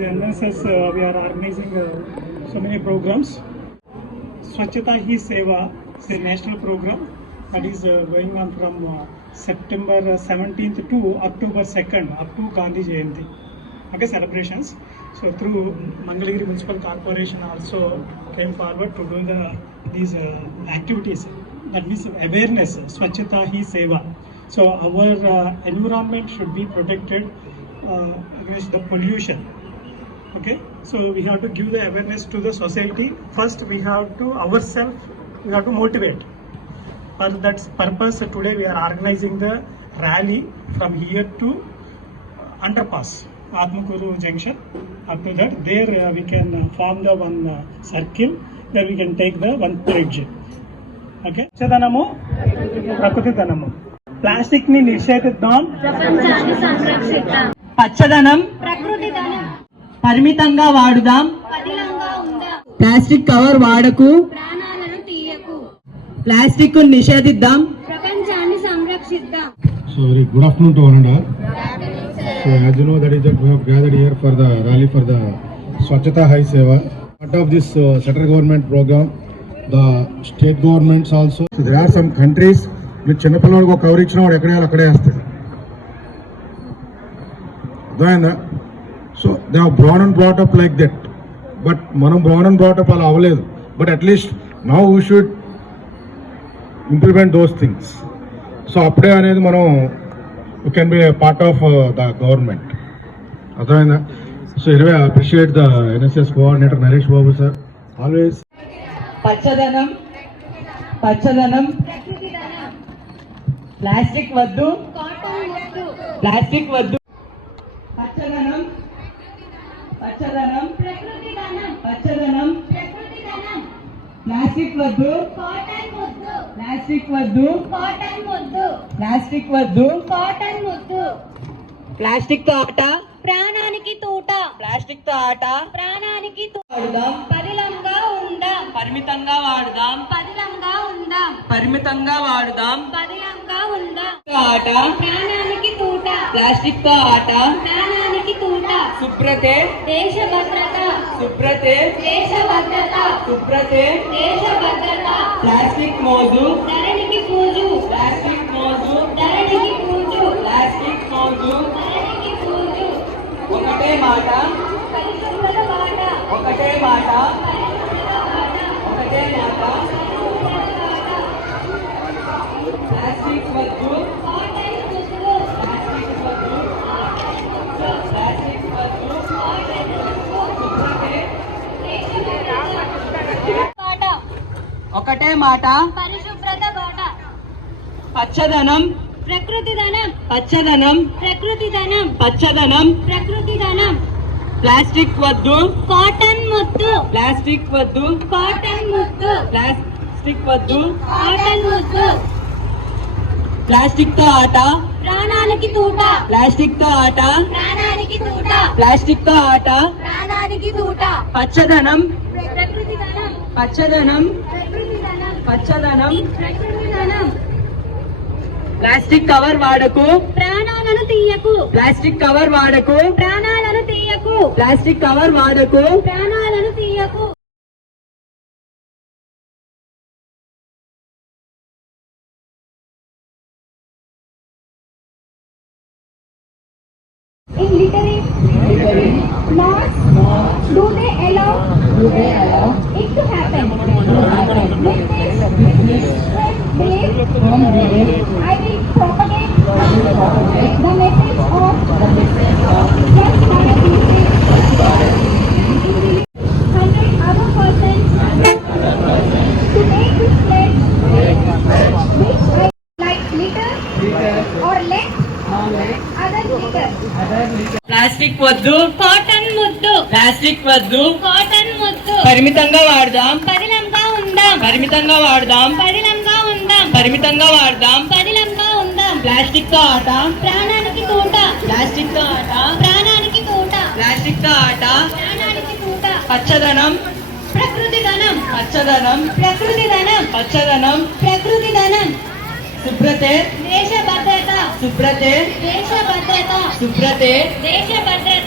NSS, we are organizing so many programs. Swachhata Hi Seva is a national program that is going on from September 17th to October 2nd up to Gandhi Jayanti. Okay, celebrations. So through Mangalagiri Municipal Corporation also came forward to do these activities. That means awareness, Swachhata Hi Seva. So our environment should be protected against the pollution. Okay, so we have to give the awareness to the society. First, we have to ourselves, we have to motivate. For that purpose, today we are organizing the rally from here to underpass, Atmakuru Junction. After that, there we can form the one circle. There we can take the one bridge. Okay. Chadanamu, Prakriti Danamu. Plastic ni నిషేధిద్దాం, ప్రపంచాన్ని సంరక్షిద్దాం. పచ్చదనం ప్రకృతి ధనం పరిమితంగా వాడుదాం. పదిలంగా ఉందా. Plastic cover వాడకు. ప్రాణాలను తీయకు. Plastic నిషేధిద్దాం. ప్రపంచాన్ని సంరక్షిద్దాం. So very good afternoon to one and all. So as you know that is that we have gathered here for the rally for the Swachhata Hi Seva. Part of this central government program, the state governments also. So there are some countries with చిన్నపిల్లలకు ఒక cover ఇచ్చిన వాడు ఎక్కడే అక్కడే వేస్తాడు. అర్థమైందా? So they have born and brought up like that. But మనం born and brought up అలా అవ్వలేదు. But at least now we should implement those things. So అప్పుడే అనేది మనం you can be part of the government. అర్థమైందా? So anyway I appreciate the NSS coordinator Naresh Babu sir. Always పచ్చదనం పచ్చదనం. Plastic వద్దు. కాటన్ వద్దు. ప్లాస్టిక్ వద్దు. పచ్చదనం పచ్చదనం. ప్రకృతి ధనం. పచ్చదనం. ప్రకృతి ధనం. ప్లాస్టిక్ వద్దు. కాటన్ వద్దు. ప్లాస్టిక్ వద్దు. కాటన్ వద్దు. ప్లాస్టిక్ వద్దు. కాటన్ వద్దు. ప్లాస్టిక్ తో ఆట. ప్రాణానికి తూట. ప్లాస్టిక్ తో ఆట. ప్రాణానికి వాడుదాం. పదిలంగా ఉందాం. పరిమితంగా వాడుదాం. పదిలంగా ఉందాం. పరిమితంగా వాడుదాం. పదిలంగా ఉందాం. ఆట. ప్రాణానికి తూట. ప్లాస్టిక్ తో ఆట. ప్రాణానికి తూట. శుభ్రతే. దేశ భద్రత. శుభ్రతే. దేశ భద్రత. శుభ్రతే. దేశ భద్రత. ప్లాస్టిక్ మోజు. ధరణికి పూజు. ప్లాస్టిక్ మోజు. ధరణికి పూజు. ప్లాస్టిక్ మోజు. ధరణికి పూజు. ఒకటే మాట. పరిశుభ్రత బాట. ఒకటే మాట. పరిశుభ్రత బాట. ఒకటే మాట. పరిశుభ్రత బాట. ప్లాస్టిక్ వద్దు. కాటన్ వద్దు. ప్లాస్టిక్ వద్దు. ప్లాస్టిక్ వద్దు. కాటన్ వద్దు. శుభ్రతే. దేశ భద్రత. బాట. ఒకటే మాట. పరిశుభ్రత బాట. పచ్చదనం ప్రకృతి ధనం. పచ్చదనం. ప్రకృతి ధనం. పచ్చదనం. ప్రకృతి ధనం. ప్లాస్టిక్ వద్దు. కాటన్ వద్దు. ప్లాస్టిక్ వద్దు. కాటన్ వద్దు. ప్లాస్టిక్ వద్దు. కాటన్ వద్దు. ప్లాస్టిక్ తో ఆట. ప్రాణానికి తూట. ప్లాస్టిక్ తో ఆట. ప్రాణానికి తూట. ప్లాస్టిక్ తో ఆట. ప్రాణానికి తూట. పచ్చదనం ప్రకృతి ధనం. పచ్చదనం. ప్రకృతి ధనం. పచ్చదనం. ప్రకృతి ధనం. ప్లాస్టిక్ కవర్ వాడకు. ప్రాణాలను తీయకు. ప్లాస్టిక్ కవర్ వాడకు. ప్రాణాలను తీయకు. ప్లాస్టిక్ కవర్ వాడకు. ప్రాణాలను తీయకు. In littering laws, do they allow it to happen? With this belief, I will propagate the message of just hundred other persons to make this pledge, which I like litter or let other litter. Plastic వద్దు. Cotton ముద్దు. Plastic వద్దు. Cotton ముద్దు. పరిమితంగా వాడదాం. పదిలంగా ఉందాం. పరిమితంగా వాడదాం. పదిలంగా ఉందాం. పరిమితంగా వాడదాం. పదిలంగా ఉందాం. ప్లాస్టిక్ తో ఆట. ప్రాణానికి తూట. ప్లాస్టిక్ తో ఆట. ప్రాణానికి తూట. ప్లాస్టిక్ తో ఆట. ప్రాణానికి తూట. పచ్చదనం. ప్రకృతి ధనం. పచ్చదనం. ప్రకృతి ధనం. పచ్చదనం. ప్రకృతి ధనం. శుభ్రతే. దేశ భద్రత. శుభ్రతే. దేశ భద్రత. శుభ్రతే. దేశ భద్రత.